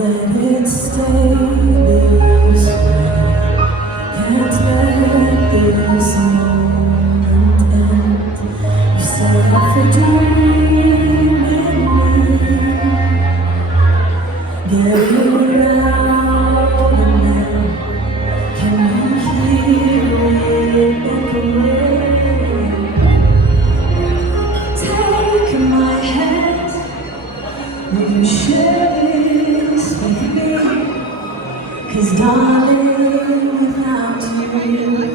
let it stay this way. Can't let this moment end. You set up for dreaming me. Get you out and then can you hear it echoing? Take my hand, will you share this with me? 'Cause darling, without you